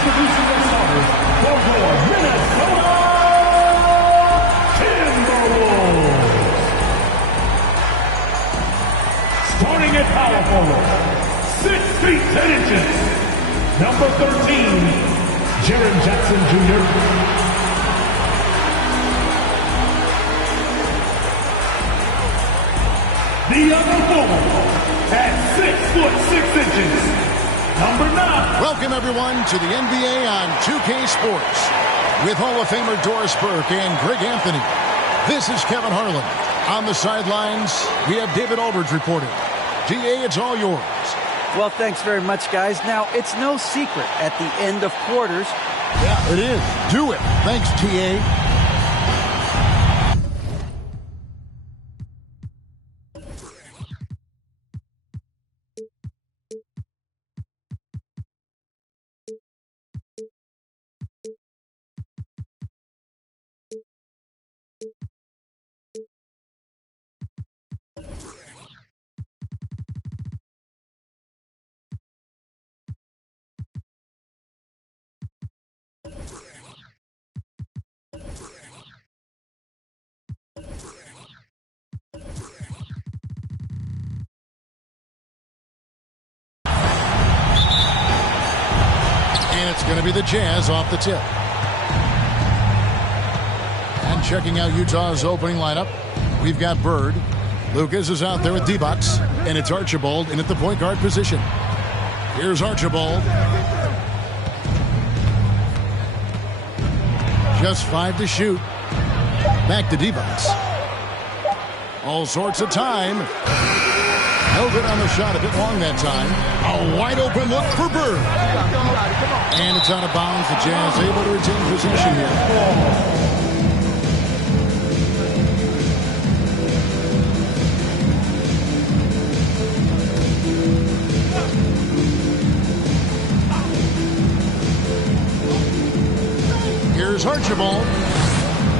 Introducing the starters for your Minnesota Timberwolves. Starting at power forward, 6 feet 10 inches, number 13, Jaren Jackson Jr. The other forward, at 6 foot 6 inches, number 9. Welcome, everyone, to the NBA on 2K Sports. With Hall of Famer Doris Burke and Greg Anthony. This is Kevin Harlan. On the sidelines, we have David Aldridge reporting. DA, it's all yours. Well, thanks very much, guys. Now, it's no secret at the end of quarters. Yeah, it is. Do it. Thanks, TA. It's going to be the Jazz off the tip. And checking out Utah's opening lineup, we've got Bird. Lucas is out there with D-Box, and it's Archibald in at the point guard position. Here's Archibald. Just 5 to shoot. Back to D-Box. All sorts of time. No good on the shot, a bit long that time. A wide open look for Bird. And it's out of bounds. The Jazz able to retain possession here. Here's Archibald.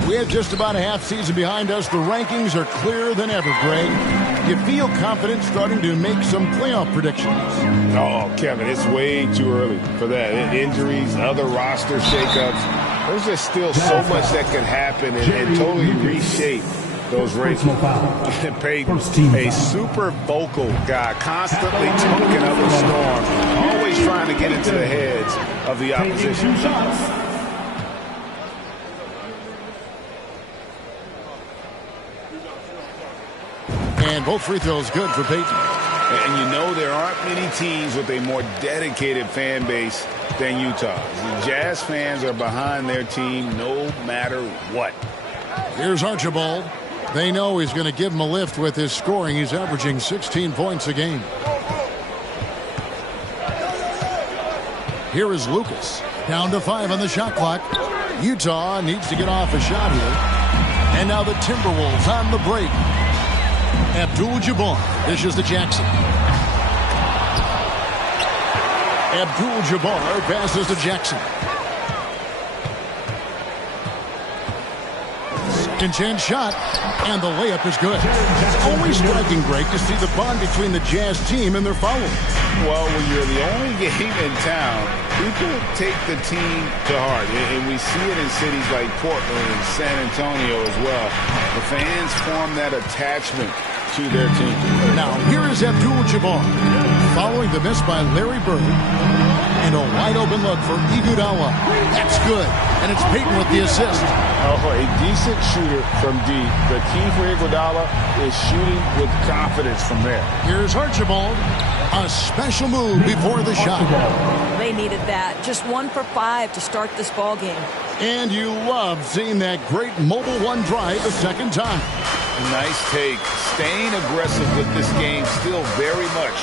We have just about a half season behind us. The rankings are clearer than ever, Greg. You feel confident starting to make some playoff predictions? Oh, Kevin, it's way too early for that. Injuries, other roster shakeups. There's just still so much that can happen and totally reshape those rankings. Peyton, a super vocal guy, constantly talking up a storm, always trying to get into the heads of the opposition. And both free throws good for Peyton. And you know there aren't many teams with a more dedicated fan base than Utah. The Jazz fans are behind their team no matter what. Here's Archibald. They know he's going to give him a lift with his scoring. He's averaging 16 points a game. Here is Lucas. Down to 5 on the shot clock. Utah needs to get off a shot here. And now the Timberwolves on the break. Abdul-Jabbar dishes to Jackson. Abdul-Jabbar passes to Jackson. Second chance shot, and the layup is good. It's always striking, Greg, to see the bond between the Jazz team and their followers. Well, when you're the only game in town, people take the team to heart, and we see it in cities like Portland and San Antonio as well. The fans form that attachment to their team. Now, here is Abdul-Jabbar, following the miss by Larry Bird, and a wide-open look for Iguodala. That's good, and it's Peyton with the assist. Oh, a decent shooter from deep. The key for Iguodala is shooting with confidence from there. Here's Archibald. A special move before the shot. They needed that. Just 1 for 5 to start this ball game. And you love seeing that great mobile one drive a second time. Nice take. Staying aggressive with this game, still very much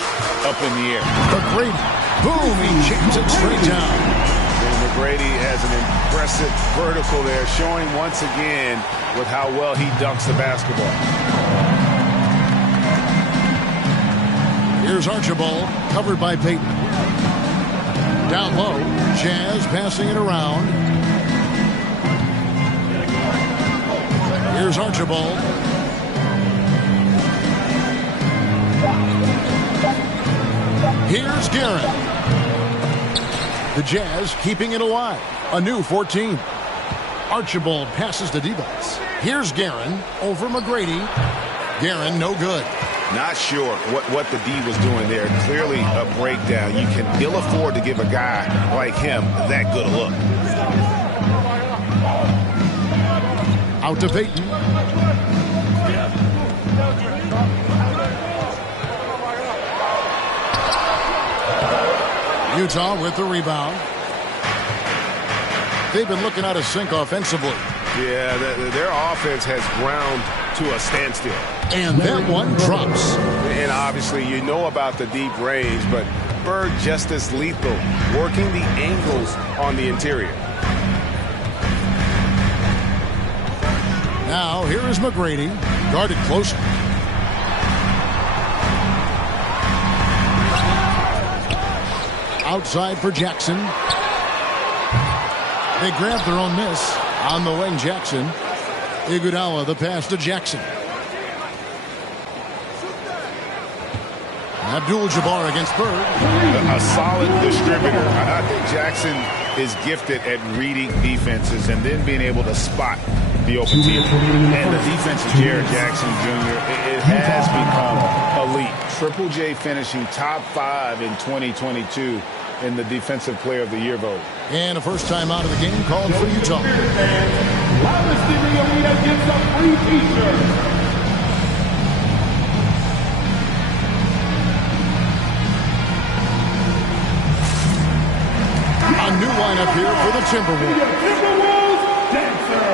up in the air. McGrady. Boom, he jams it straight down. And McGrady has an impressive vertical there, showing once again with how well he dunks the basketball. Here's Archibald, covered by Peyton. Down low, Jazz passing it around. Here's Archibald. Here's Garrett. The Jazz keeping it alive. A new 14. Archibald passes to Divac. Here's Guerin over McGrady. Guerin, no good. Not sure what the D was doing there. Clearly a breakdown. You can ill afford to give a guy like him that good a look. Out to Payton. Utah with the rebound. They've been looking out of sync offensively. Yeah, their offense has ground to a standstill. And that one drops. And obviously you know about the deep range, but Bird just as lethal, working the angles on the interior. Now here is McGrady, guarded closely. Outside for Jackson. They grab their own miss. On the wing, Jackson. Iguodala, the pass to Jackson. Abdul-Jabbar against Bird. A solid distributor. I think Jackson is gifted at reading defenses and then being able to spot the open team. And the defense of Jaren Jackson Jr., it has become elite. Triple J finishing top 5 in 2022 in the Defensive Player of the Year vote. And a first time out of the game called for Utah. Loudest in the arena gives a free t-shirt. A new lineup here for the Timberwolves. Timberwolves Dancer.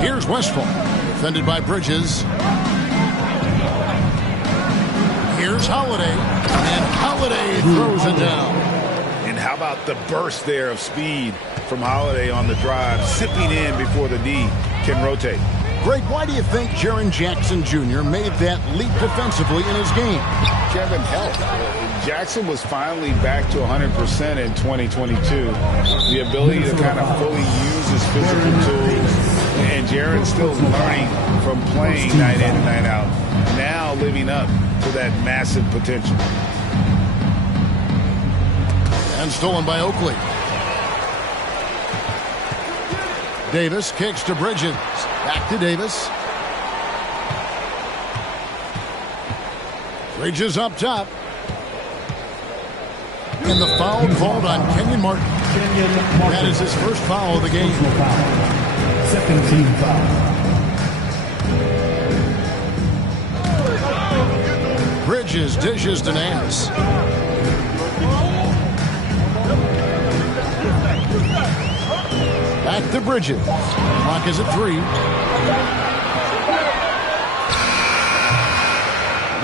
Here's Westphal, defended by Bridges. Here's Holiday, and Holiday throws it down. And how about the burst there of speed from Holiday on the drive, sipping in before the D can rotate. Greg, why do you think Jaren Jackson Jr. made that leap defensively in his game? Kevin, health. Jackson was finally back to 100% in 2022. The ability to kind of fully use his physical tools. And Jaren's still learning from playing night in and night out. Now living up to that massive potential. And stolen by Oakley. Davis kicks to Bridges. Back to Davis. Bridges up top. And the foul called on Kenyon Martin. That is his first foul of the game. Second team foul. Bridges dishes to Nance. Back to Bridges. Clock is at 3.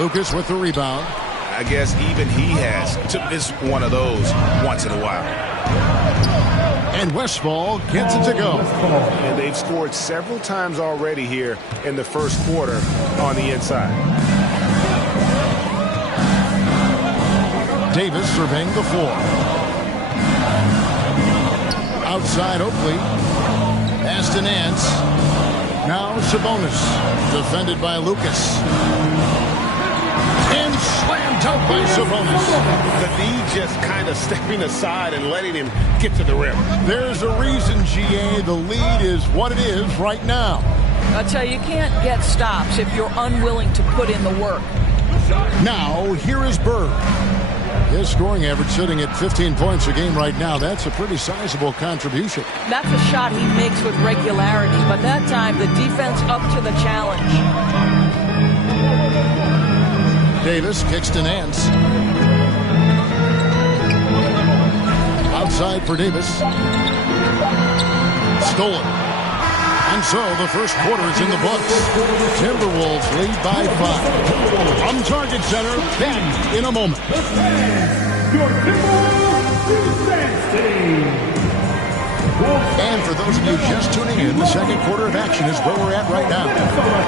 Lucas with the rebound. I guess even he has to miss one of those once in a while. And Westphal gets it to go. And they've scored several times already here in the first quarter on the inside. Davis surveying the floor. Outside Oakley. Pass to Nance. Now Sabonis. Defended by Lucas. And slammed out by Sabonis. The D just kind of stepping aside and letting him get to the rim. There's a reason, GA. The lead is what it is right now. I tell you can't get stops if you're unwilling to put in the work. Now, here is Bird. His scoring average sitting at 15 points a game right now. That's a pretty sizable contribution. That's a shot he makes with regularity, but that time the defense up to the challenge. Davis kicks to Nance. Outside for Davis. Stolen. And so the first quarter is in the books. Timberwolves lead by 5. From Target Center, back in a moment. Your Timberwolves Dynasty. And for those of you just tuning in, the second quarter of action is where we're at right now.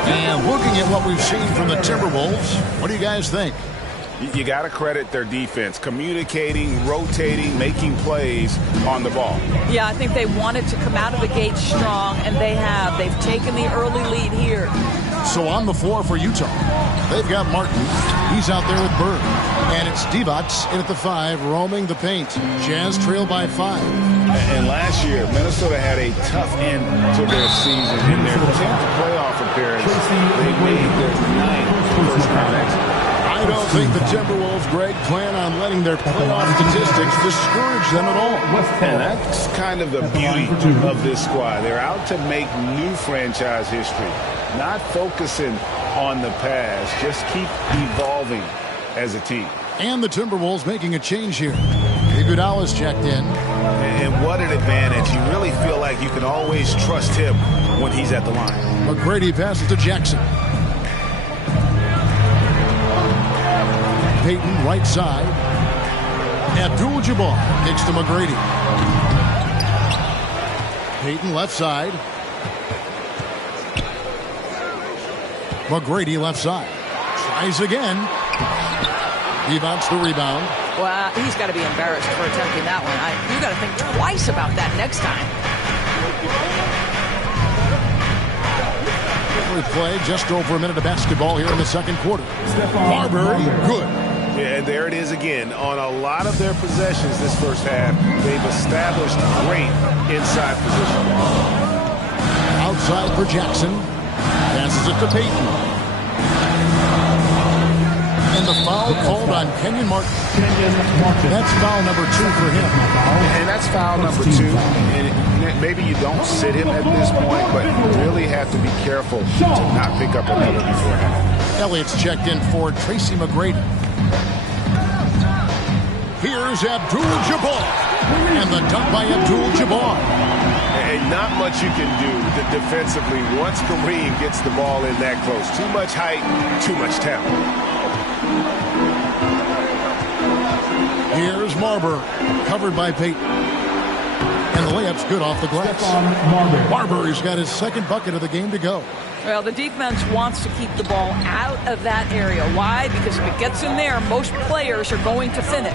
And looking at what we've seen from the Timberwolves, what do you guys think? You got to credit their defense, communicating, rotating, making plays on the ball. Yeah, I think they wanted to come out of the gate strong, and they have. They've taken the early lead here. So on the floor for Utah, they've got Martin. He's out there with Bird. And it's Divac in at the 5, roaming the paint. Jazz trail by 5. And last year, Minnesota had a tough end to their season. In their 10th playoff appearance, they made their 9th first-round exit. I don't think the Timberwolves, Greg, plan on letting their playoff statistics discourage them at all. And that's kind of the beauty of this squad. They're out to make new franchise history, not focusing on the past. Just keep evolving as a team. And the Timberwolves making a change here. Iguodala's checked in. And what an advantage. You really feel like you can always trust him when he's at the line. McGrady passes to Jackson. Payton, right side. Abdul-Jabbar kicks to McGrady. Payton, left side. McGrady, left side. Tries again. Divac the rebound. Well, he's got to be embarrassed for attempting that one. You got to think twice about that next time. Play just over a minute of basketball here in the second quarter. Marbury, good. Yeah, and there it is again. On a lot of their possessions this first half, they've established great inside position. Outside for Jackson. Passes it to Payton. And the foul called on Kenyon Martin. That's foul number 2 for him. And that's foul number 2. And maybe you don't sit him at this point, but you really have to be careful to not pick up another beforehand. Elliott's checked in for Tracy McGrady. Here's Abdul-Jabbar. And the dunk by Abdul-Jabbar. And not much you can do defensively once Kareem gets the ball in that close. Too much height, too much talent. Here's Marbury, covered by Payton. And the layup's good off the glass. Marbury's got his second bucket of the game to go. Well, the defense wants to keep the ball out of that area. Why? Because if it gets in there, most players are going to finish.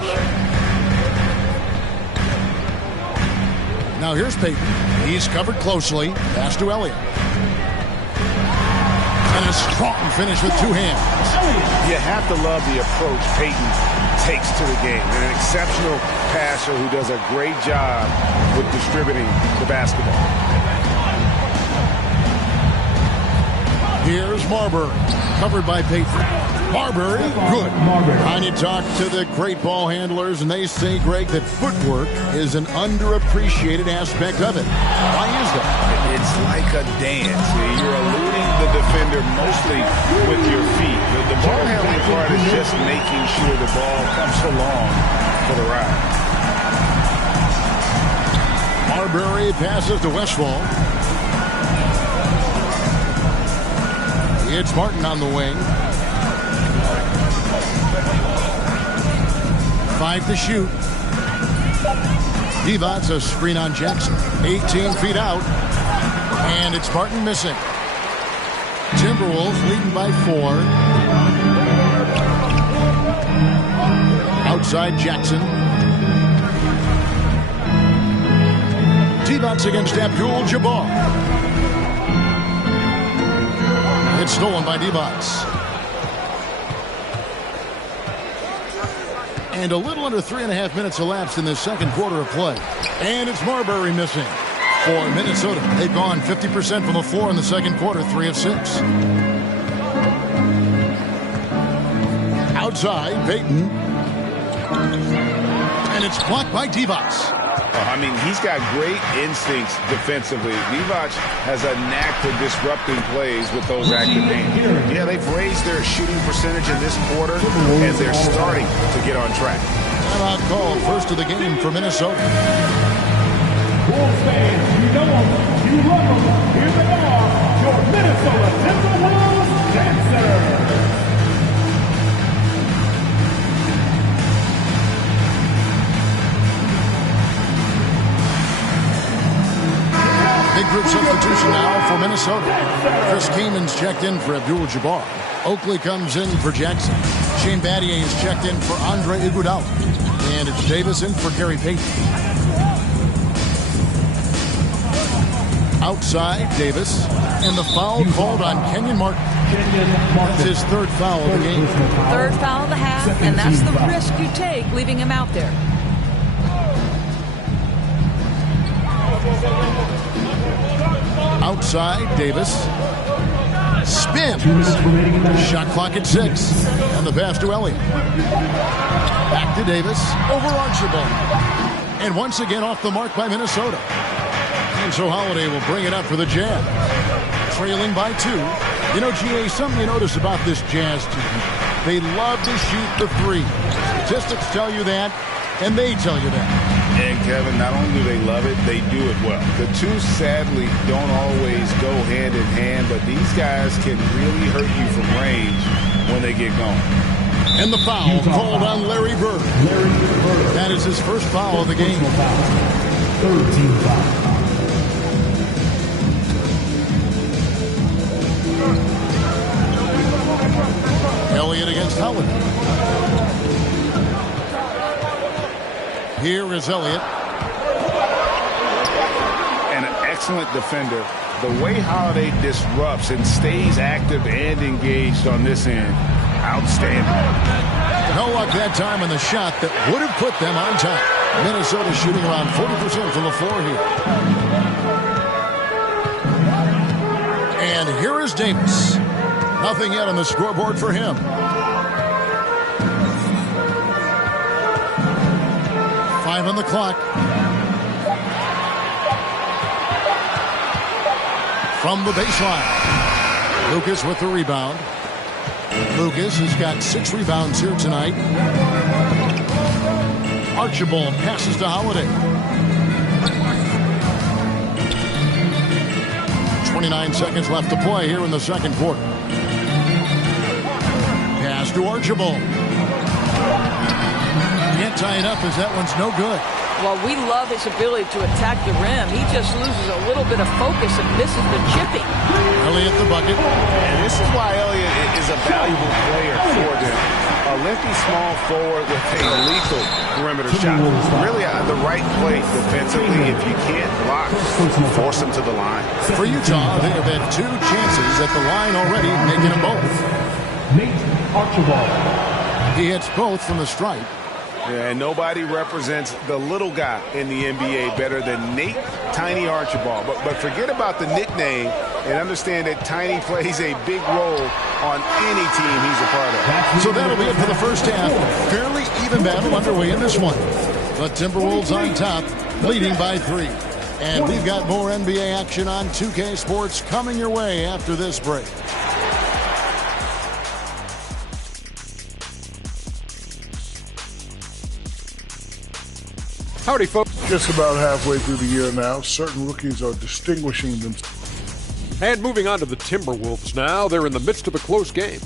Now here's Payton. He's covered closely. Pass to Elliott. And a strong finish with 2 hands. You have to love the approach Payton takes to the game. And an exceptional passer who does a great job with distributing the basketball. Here's Marbury, covered by Payton. Marbury, good. I need to talk to the great ball handlers, and they say, Greg, that footwork is an underappreciated aspect of it. Why is that? It's like a dance. You're eluding the defender mostly with your feet. The ball handling part is just making sure the ball comes along for the ride. Marbury passes to Westphal. It's Martin on the wing. 5 to shoot. Divac a screen on Jackson. 18 feet out. And it's Martin missing. Timberwolves leading by 4. Outside Jackson. Divac against Abdul-Jabbar. It's stolen by Divac. And a little under 3.5 minutes elapsed in the second quarter of play. And it's Marbury missing for Minnesota. They've gone 50% from the floor in the second quarter, 3 of 6. Outside, Payton. And it's blocked by Divac. I mean, he's got great instincts defensively. Divac has a knack for disrupting plays with those active hands. Yeah, they've raised their shooting percentage in this quarter, and they're starting to get on track. Timeout called, first of the game for Minnesota. Bulls fans, you know them, you love them. Here they are, your Minnesota Timberwolves dancers. Big group substitution now for Minnesota. Chris Kamen's checked in for Abdul-Jabbar. Oakley comes in for Jackson. Shane Battier is checked in for Andre Iguodala. And it's Davis in for Gary Payton. Outside, Davis. And the foul called on Kenyon Martin. That's his third foul of the game. Third foul of the half, and that's the risk you take leaving him out there. Outside, Davis. Spins. Shot clock at 6. And the pass to Elliott. Back to Davis. Over Archibald. And once again off the mark by Minnesota. And so Holiday will bring it up for the Jazz. Trailing by 2. You know, GA, something you notice about this Jazz team, they love to shoot the 3. Statistics tell you that, and they tell you that. And, Kevin, not only do they love it, they do it well. The two, sadly, don't always go hand in hand, but these guys can really hurt you from range when they get going. And the foul called on Larry Bird. That is his first foul of the game. Third team foul. Elliott against Howard. Here is Elliott. And an excellent defender. The way Holiday disrupts and stays active and engaged on this end, outstanding. No luck that time on the shot that would have put them on top. Minnesota shooting around 40% from the floor here. And here is Davis. Nothing yet on the scoreboard for him. Five on the clock. From the baseline. Lucas with the rebound. Lucas has got 6 rebounds here tonight. Archibald passes to Holiday. 29 seconds left to play here in the second quarter. Pass to Archibald. Can't tie it up as that one's no good. Well, we love his ability to attack the rim. He just loses a little bit of focus and misses the chipping. Elliott the bucket. And this is why Elliott is a valuable player for them. A lefty small forward with a lethal perimeter shot. Really the right play defensively. If you can't block, force him to the line. For Utah, they have had 2 chances at the line already, making them both. Nate Archibald. He hits both from the stripe. Yeah, and nobody represents the little guy in the NBA better than Nate Tiny Archibald. But forget about the nickname and understand that Tiny plays a big role on any team he's a part of. So that'll be it for the first half. Fairly even battle underway in this one. The Timberwolves on top, leading by 3. And we've got more NBA action on 2K Sports coming your way after this break. Howdy, folks. Just about halfway through the year now, certain rookies are distinguishing themselves. And moving on to the Timberwolves now. They're in the midst of a close game.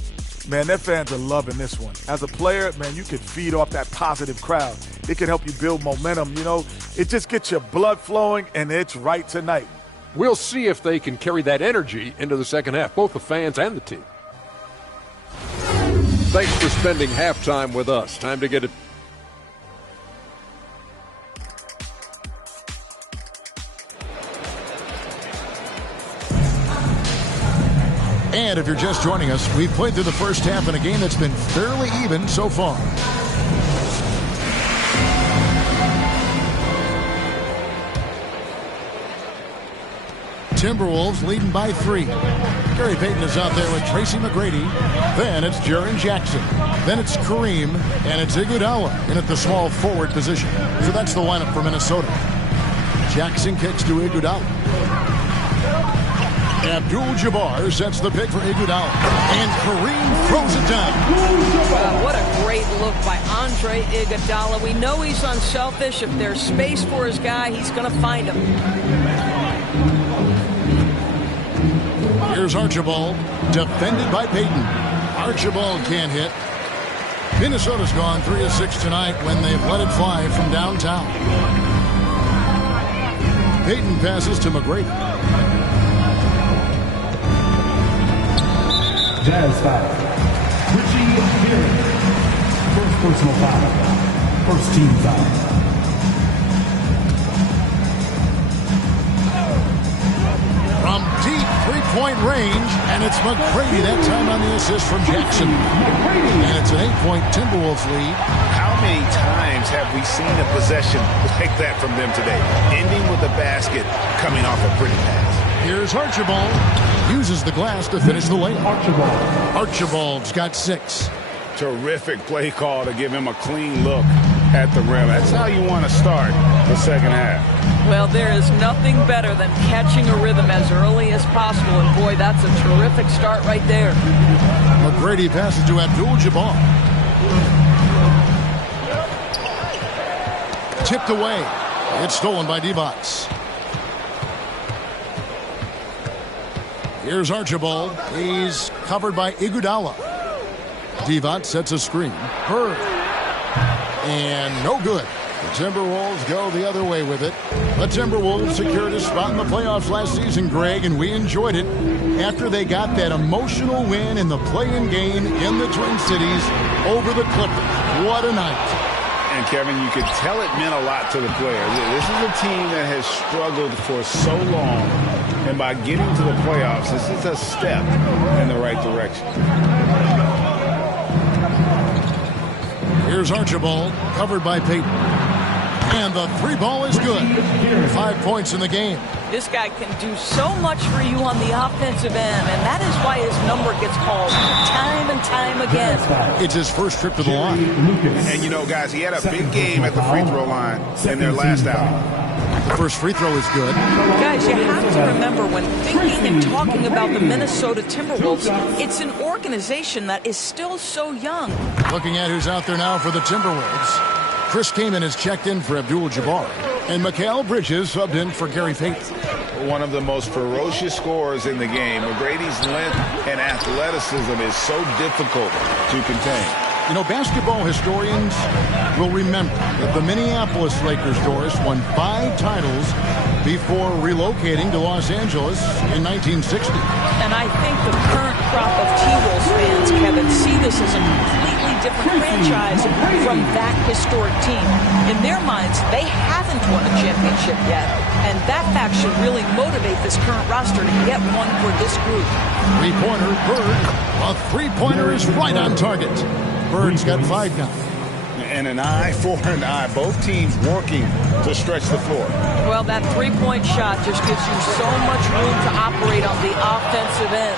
Man, their fans are loving this one. As a player, man, you can feed off that positive crowd. It can help you build momentum. You know, it just gets your blood flowing, and it's right tonight. We'll see if they can carry that energy into the second half, both the fans and the team. Thanks for spending halftime with us. Time to get it. And if you're just joining us, we've played through the first half in a game that's been fairly even so far. Timberwolves leading by 3. Gary Payton is out there with Tracy McGrady. Then it's Jaren Jackson. Then it's Kareem. And it's Iguodala in at the small forward position. So that's the lineup for Minnesota. Jackson kicks to Iguodala. Abdul-Jabbar sets the pick for Iguodala. And Kareem throws it down. Wow, what a great look by Andre Iguodala. We know he's unselfish. If there's space for his guy, he's going to find him. Here's Archibald, defended by Payton. Archibald can't hit. Minnesota's gone 3 of 6 tonight when they've let it fly from downtown. Payton passes to McGrady. Jazz foul. personal foul. First team foul. From deep three-point range, and it's McGrady that time on the assist from Jackson. And it's an 8-point Timberwolves lead. How many times have we seen a possession like that from them today? Ending with a basket, coming off a pretty pass. Here's Archibald. Uses the glass to finish the layup. Archibald's got 6. Terrific play call to give him a clean look at the rim. That's how you want to start the second half. Well, there is nothing better than catching a rhythm as early as possible. And, boy, that's a terrific start right there. McGrady passes to Abdul-Jabbar. Tipped away. It's stolen by Divac. Here's Archibald. He's covered by Iguodala. Divac sets a screen. Bird. And no good. The Timberwolves go the other way with it. The Timberwolves secured a spot in the playoffs last season, Greg, and we enjoyed it after they got that emotional win in the play-in game in the Twin Cities over the Clippers. What a night. And, Kevin, you could tell it meant a lot to the players. This is a team that has struggled for so long, and by getting to the playoffs, this is a step in the right direction. Here's Archibald, covered by Payton. And the 3 ball is good. 5 points in the game. This guy can do so much for you on the offensive end, and that is why his number gets called time and time again. It's his first trip to the line. And, you know, guys, he had a big game at the free throw line in their last outing. The first free throw is good. Guys, you have to remember when thinking and talking about the Minnesota Timberwolves, it's an organization that is still so young. Looking at who's out there now for the Timberwolves. Chris Kaman has checked in for Abdul-Jabbar. And Mikal Bridges subbed in for Gary Payton. One of the most ferocious scorers in the game. McGrady's length and athleticism is so difficult to contain. You know, basketball historians will remember that the Minneapolis Lakers, Doris, won 5 titles before relocating to Los Angeles in 1960. And I think the current crop of T-Wolves fans, Kevin, see this as a completely different franchise from that historic team. In their minds, they haven't won a championship yet. And that fact should really motivate this current roster to get one for this group. Three-pointer, Bird. A three-pointer is right on target. Bird's got 5 now. And an eye for an eye. Both teams working to stretch the floor. Well, that three-point shot just gives you so much room to operate on the offensive end.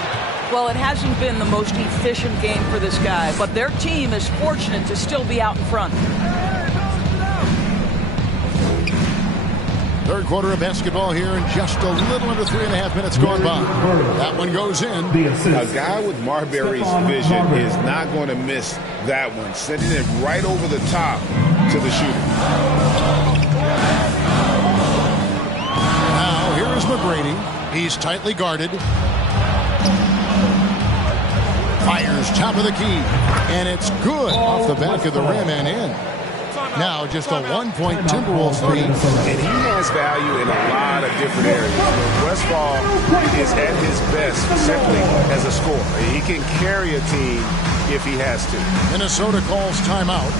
Well, it hasn't been the most efficient game for this guy, but their team is fortunate to still be out in front. Third quarter of basketball here, and just a little under 3.5 minutes gone by. That one goes in. A guy with Marbury's vision is not going to miss that one, sending it right over the top to the shooter. Now, here is McGrady. He's tightly guarded. Fires top of the key, and it's good off the back of the rim and in. Now just a 1-point Timberwolves lead. And he has value in a lot of different areas. Westphal is at his best simply as a scorer. He can carry a team if he has to. Minnesota calls timeout.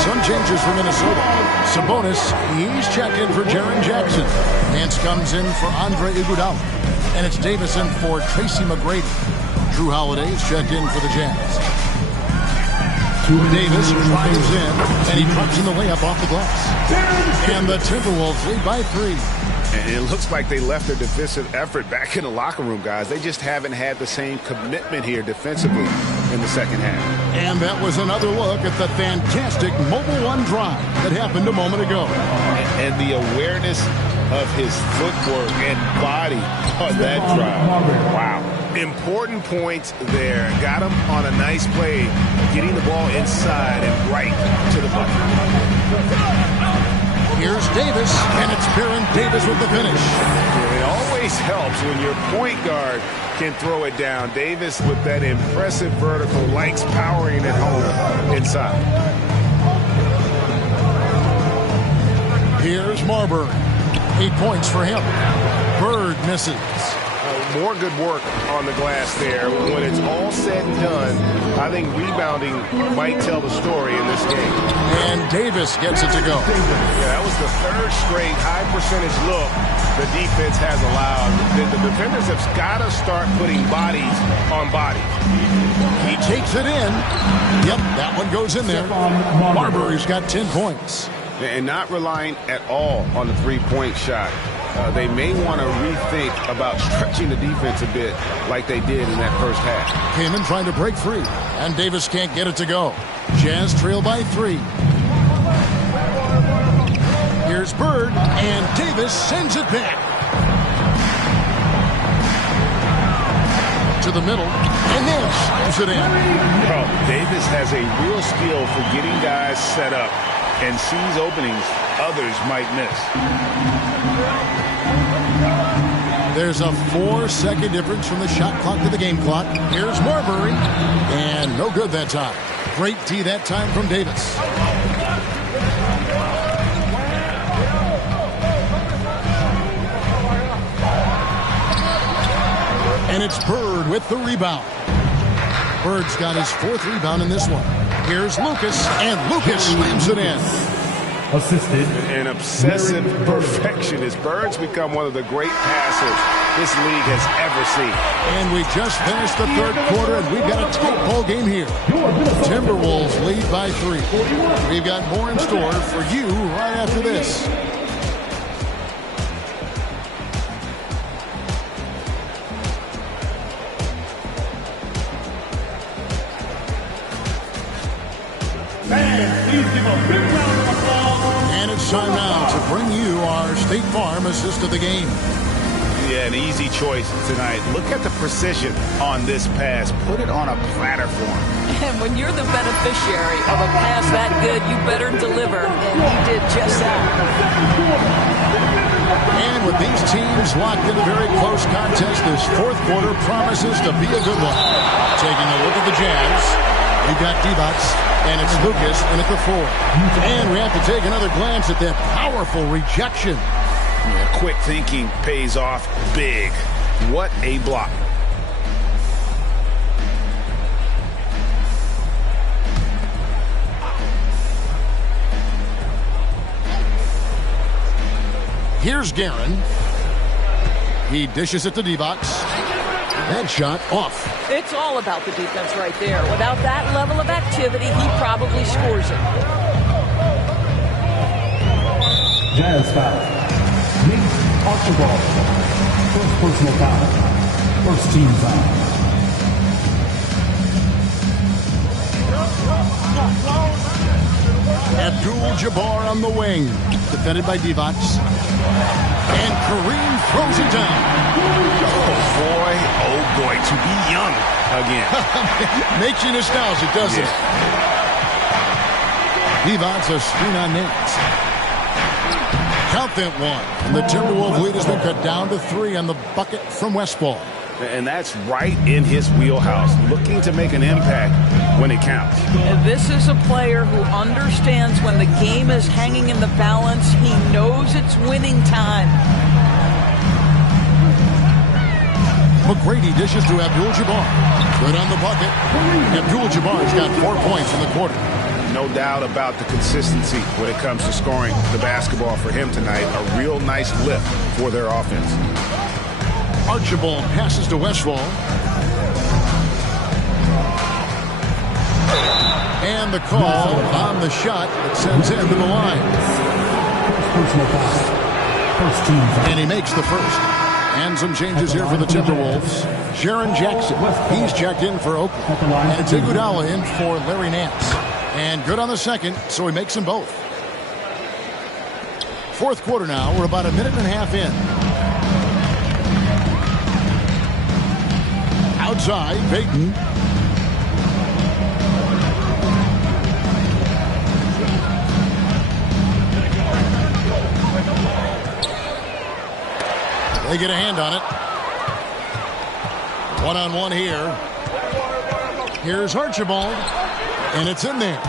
Some changes for Minnesota. Sabonis, he's checked in for Jaren Jackson. Nance comes in for Andre Iguodala. And it's Davison for Tracy McGrady. Drew Holiday's checked in for the Jazz. Davis drives in, and he drops in the layup off the glass. And the Timberwolves lead by 3. And it looks like they left their defensive effort back in the locker room, guys. They just haven't had the same commitment here defensively in the second half. And that was another look at the fantastic Mobile One drive that happened a moment ago. And the awareness of his footwork and body on that drive. Wow. Important points there. Got him on a nice play, getting the ball inside and right to the bucket. Here's Davis, and it's Baron Davis with the finish. It always always helps when your point guard can throw it down. Davis, with that impressive vertical, likes powering it home inside. Here's Marbury. 8 points for him. Bird misses. More good work on the glass there. When it's all said and done, I think rebounding might tell the story in this game. And Davis gets it to go. Yeah, that was the third straight high percentage look the defense has allowed. The defenders have got to start putting bodies on bodies. He takes it in. Yep, that one goes in there. Marbury's got 10 points. And not relying at all on the three-point shot. They may want to rethink about stretching the defense a bit like they did in that first half. Kaman trying to break free, and Davis can't get it to go. Jazz trail by 3. Here's Bird, and Davis sends it back. To the middle, and then slams it in. Well, Davis has a real skill for getting guys set up and sees openings others might miss. There's a 4-second difference from the shot clock to the game clock. Here's Marbury, and no good that time. Great D that time from Davis. And it's Bird with the rebound. Bird's got his 4th rebound in this one. Here's Lucas, and Lucas slams it in. Assisted. An obsessive perfectionist. Bird's become one of the great passers this league has ever seen. And we just finished the 3rd quarter, and we've got a tight ball game here. Timberwolves lead by 3. We've got more in store for you right after this. And it's time now to bring you our State Farm assist of the game. Yeah, an easy choice tonight. Look at the precision on this pass. Put it on a platter for him. And when you're the beneficiary of a pass that good, you better deliver. And he did just that. And with these teams locked in a very close contest, this 4th quarter promises to be a good one. Taking a look at the Jazz, we've got Divac, and it's Lucas in at the 4. And we have to take another glance at that powerful rejection. Yeah, quick thinking pays off big. What a block. Here's Guerin. He dishes it to Divac. That shot off. It's all about the defense right there. Without that level of activity, he probably scores it. Jazz foul. Nate Archibald. First personal foul. First team foul. Abdul-Jabbar on the wing. Defended by Divac. And Kareem throws it down. Oh boy, to be young again. Makes you nostalgic, doesn't it? Divac a screen on Nance. Count that one. And the Timberwolves lead has been cut down to 3 on the bucket from Westball. And that's right in his wheelhouse, looking to make an impact when it counts. And this is a player who understands when the game is hanging in the balance. He knows it's winning time. McGrady dishes to Abdul-Jabbar. Good on the bucket. Abdul-Jabbar's got 4 points in the quarter. No doubt about the consistency when it comes to scoring the basketball for him tonight. A real nice lift for their offense. Archibald passes to Westfall. And the call on the shot that sends him to the line. First team foul. And he makes the first. And some changes here for the Timberwolves. Jaren Jackson, he's checked in for Oakland. And Iguodala in for Larry Nance. And good on the second, so he makes them both. 4th quarter now. We're about a minute and a half in. Outside, Payton. They get a hand on it. One-on-one here. Here's Archibald, and it's in there.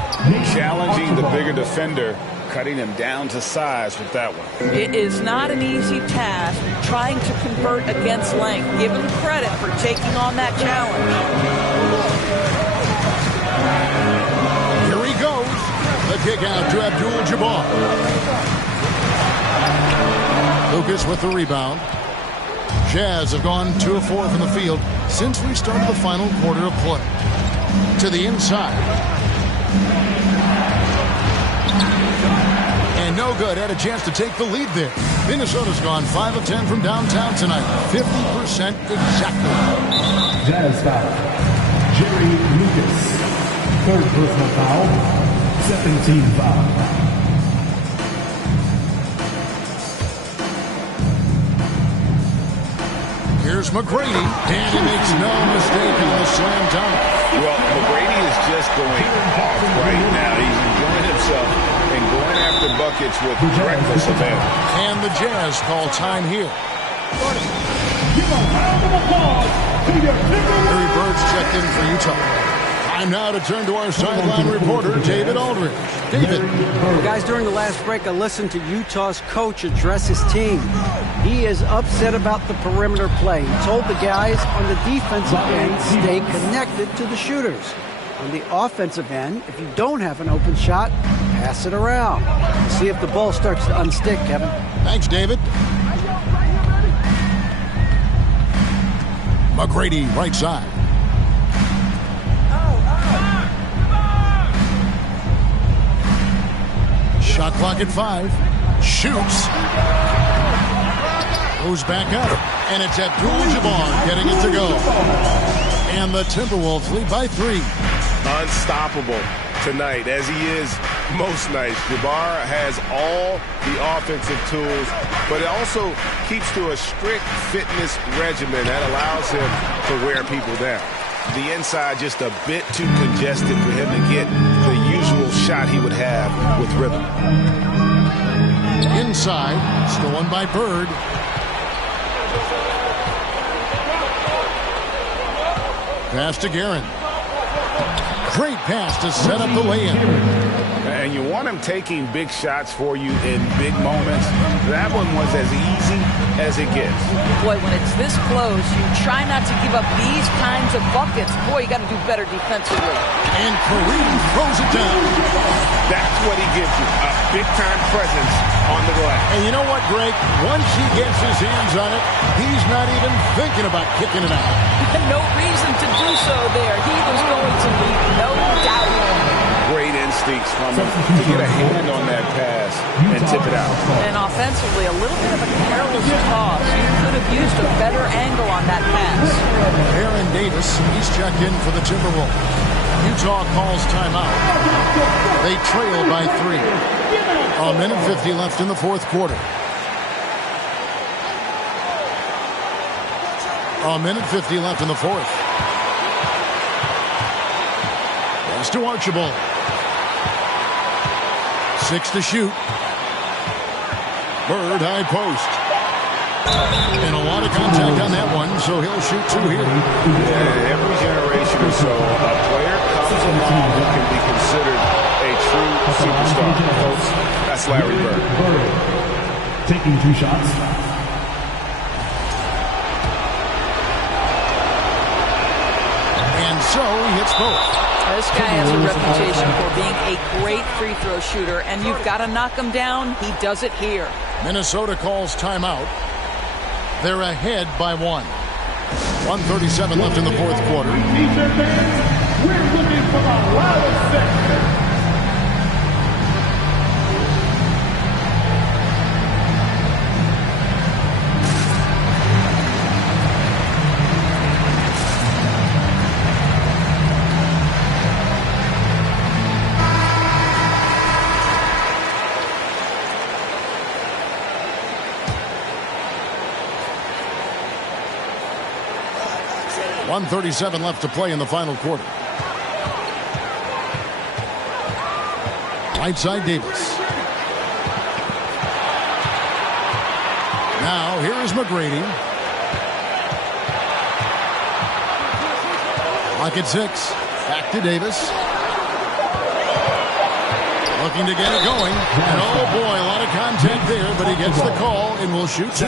Challenging the bigger defender, cutting him down to size with that one. It is not an easy task trying to convert against length. Give him credit for taking on that challenge. Here he goes. The kick out to Abdul-Jabbar. Lucas with the rebound. Jazz have gone 2 of 4 from the field since we started the final quarter of play. To the inside. And no good. Had a chance to take the lead there. Minnesota's gone 5 of 10 from downtown tonight. 50% exactly. Jazz foul. Jerry Lucas. 3rd personal foul. 17 foul. Here's McGrady, and he makes no mistake on the slam dunk. Well, McGrady is just going off right now. He's enjoying himself and going after buckets with reckless abandon. And the Jazz call time here. Give a round of applause to your Larry Bird's checked in for Utah. Time now to turn to our sideline reporter, David Aldridge. David. Guys, during the last break, I listened to Utah's coach address his team. He is upset about the perimeter play. He told the guys on the defensive end, stay connected to the shooters. On the offensive end, if you don't have an open shot, pass it around. See if the ball starts to unstick, Kevin. Thanks, David. McGrady, right side. Shot clock at 5. Shoots. Goes back up. And it's Abdul-Jabbar getting it to go. And the Timberwolves lead by 3. Unstoppable tonight, as he is most nights. Jabbar has all the offensive tools, but it also keeps to a strict fitness regimen that allows him to wear people down. The inside just a bit too congested for him to get the usual shot he would have with rhythm. Inside, stolen by Bird. Pass to Guerin. Great pass to set up the lay-in. And you want him taking big shots for you in big moments. That one was as easy as it gets. Boy, when it's this close, you try not to give up these kinds of buckets. Boy, you got to do better defensively. And Kareem throws it down. That's what he gives you, a big-time presence on the glass. And you know what, Greg? Once he gets his hands on it, he's not even thinking about kicking it out. No reason to do so there. He was going to leave, no doubt. Great instincts from him to get a hand on that pass and tip it out. And offensively, a little bit of a careless toss. You could have used a better angle on that pass. Aaron Davis, he's checked in for the Timberwolves. Utah calls timeout. They trail by 3. A minute 50 left in the 4th quarter. A minute 50 left in the 4th. Pass to Archibald. 6 to shoot. Bird high post. And a lot of contact on that one, so he'll shoot 2 here. Yeah, every generation or so, a player comes along who can be considered a true superstar. Folks, that's Larry Bird. Taking 2 shots. And so he hits both. This guy has a reputation for being a great free throw shooter, and you've got to knock him down. He does it here. Minnesota calls timeout. They're ahead by 1. 1:37 left in the 4th quarter. T-shirt fans, we're looking for the loudest section. .137 left to play in the final quarter. Right side Davis. Now, here is McGrady. Clock at 6. Back to Davis. Looking to get it going. And oh boy, a lot of contact there, but he gets the call and will shoot 2.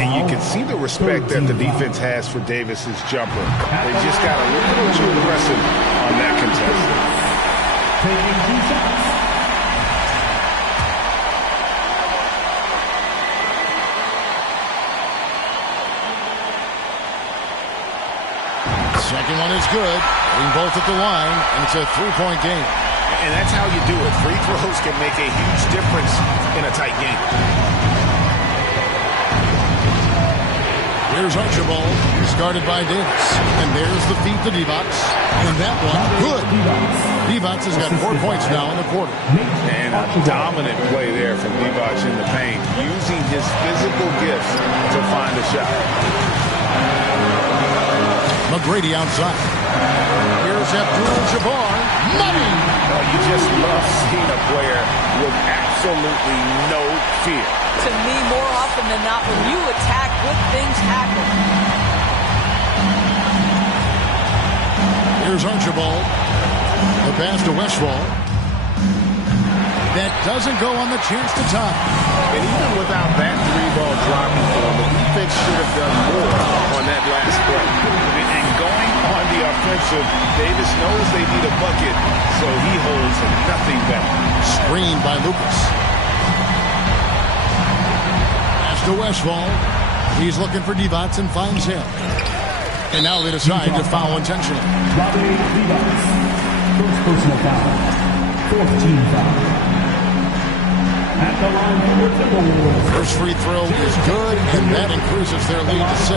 And you can see the respect that the defense has for Davis's jumper. They just got a little too aggressive on that contest. Taking 2 shots. Second one is good. Being both at the line, and it's a 3-point game. And that's how you do it. Free throws can make a huge difference in a tight game. Here's Archibald. He's guarded by Davis. And there's the feed to Divac. And that one, good. Divac has got 4 points now in the quarter. And a dominant play there from Divac in the paint, using his physical gifts to find a shot. McGrady outside. Here's Abdul-Jabbar. Money! You just love seeing a player with absolutely no fear. To me, more often than not, when you attack, good things happen. Here's Archibald. The pass to Westphal. That doesn't go on the chance to tie. And even without that 3-ball dropping form, the defense should have done more on that last play. And going on the offensive, Davis knows they need a bucket, so he holds nothing back. Screened by Lucas. Pass to Westphal. He's looking for Divac and finds him. And now they decide to foul intentionally. Bobby Divac. First personal foul. 4th team foul. At the line for the Timberwolves. First free throw is good, and that increases their lead to 6.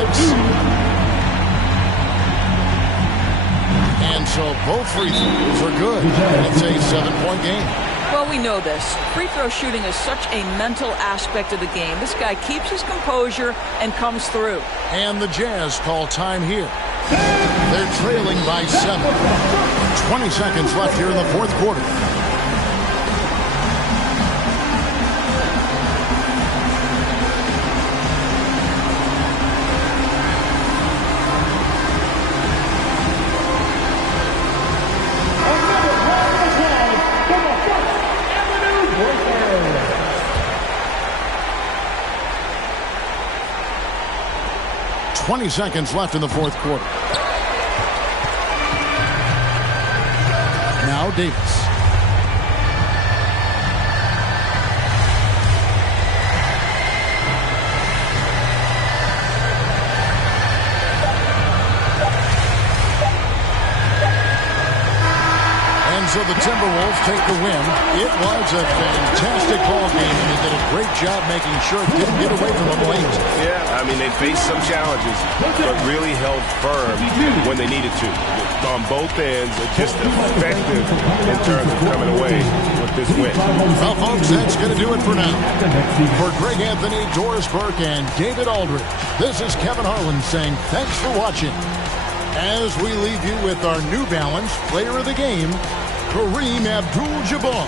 And so both free throws are good. It's a 7-point game. Well, we know this. Free throw shooting is such a mental aspect of the game. This guy keeps his composure and comes through. And the Jazz call time here. They're trailing by 7. 20 seconds left here in the fourth quarter. Another round of applause for the First Avenue Breakers. 20 seconds left in the fourth quarter. Now Davis. And so the Timberwolves take the win. It was a fantastic ball game, and they did a great job making sure it didn't get away from them late. Yeah, I mean, they faced some challenges, but really held firm when they needed to. On both ends, just effective in terms of coming away with this win. Well, folks, that's going to do it for now. For Greg Anthony, Doris Burke, and David Aldridge, this is Kevin Harlan saying thanks for watching. As we leave you with our New Balance Player of the Game, Kareem Abdul-Jabbar.